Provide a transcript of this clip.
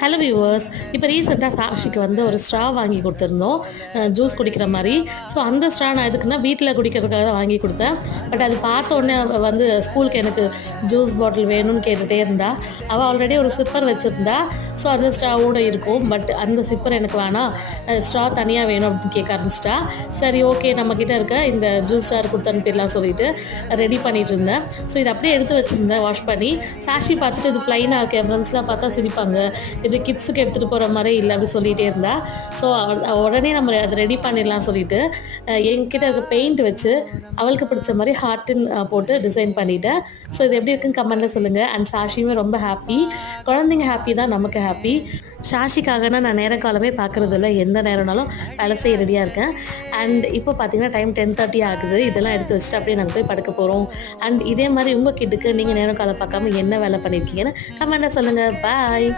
Hello viewers. இப்போ ரீசெண்டாக சாக்ஷிக்கு வந்து ஒரு ஸ்ட்ரா வாங்கி கொடுத்துருந்தோம், ஜூஸ் குடிக்கிற மாதிரி. ஸோ அந்த ஸ்ட்ரா நான் எதுக்குன்னா வீட்டில் குடிக்கிறதுக்காக தான் வாங்கி கொடுத்தேன். பட் அது பார்த்த உடனே அவ வந்து ஸ்கூலுக்கு எனக்கு ஜூஸ் பாட்டில் வேணும்னு கேட்டுகிட்டே இருந்தா. அவள் ஆல்ரெடி ஒரு சிப்பர் வச்சுருந்தா. ஸோ அந்த ஸ்ட்ராவோடு இருக்கும். பட் அந்த சிப்பர் எனக்கு வேணாம், ஸ்ட்ரா தனியாக வேணும் அப்படின்னு கேட்க ஆரம்பிச்சிட்டா. சரி ஓகே, நம்மக்கிட்ட இருக்க இந்த ஜூஸ் ஸ்டார் கொடுத்து அனுப்பிடலாம் சொல்லிட்டு ரெடி பண்ணிட்டு இருந்தேன். ஸோ இதை அப்படியே எடுத்து வச்சுருந்தேன் வாஷ் பண்ணி. சாக்ஷி பார்த்துட்டு இது ப்ளைனாக இருக்குது, என் ஃப்ரெண்ட்ஸ்லாம் பார்த்தா சிரிப்பாங்க, இது கிட்ஸுக்கு எடுத்துகிட்டு போகிற மாதிரி இல்லை அப்படி சொல்லிகிட்டே இருந்தா. ஸோ உடனே நம்ம அதை ரெடி பண்ணிடலாம் சொல்லிவிட்டு என்கிட்ட இருக்க பெயிண்ட் வச்சு அவளுக்கு பிடிச்ச மாதிரி ஹார்ட்டுன்னு போட்டு டிசைன் பண்ணிவிட்டேன். ஸோ இது எப்படி இருக்குன்னு கமெண்ட்டில் சொல்லுங்கள். அண்ட் சாஷியுமே ரொம்ப ஹாப்பி. குழந்தைங்க ஹாப்பி தான் நமக்கு ஹாப்பி. சாஷிக்காகனா நான் நேர காலமே பார்க்குறது இல்லை, எந்த நேரம்னாலும் வேலை செய்ய ரெடியாக இருக்கேன். அண்ட் இப்போ பார்த்தீங்கன்னா டைம் 10:30 ஆகுது. இதெல்லாம் எடுத்து வச்சுட்டு அப்படியே நாங்கள் போய் படுக்க போகிறோம். அண்ட் இதே மாதிரி உங்கள் கிட்டுக்கு நீங்கள் நேரம் காலம் பார்க்காம என்ன வேலை பண்ணியிருக்கீங்கன்னு கமெண்ட்டில் சொல்லுங்கள். பாய்.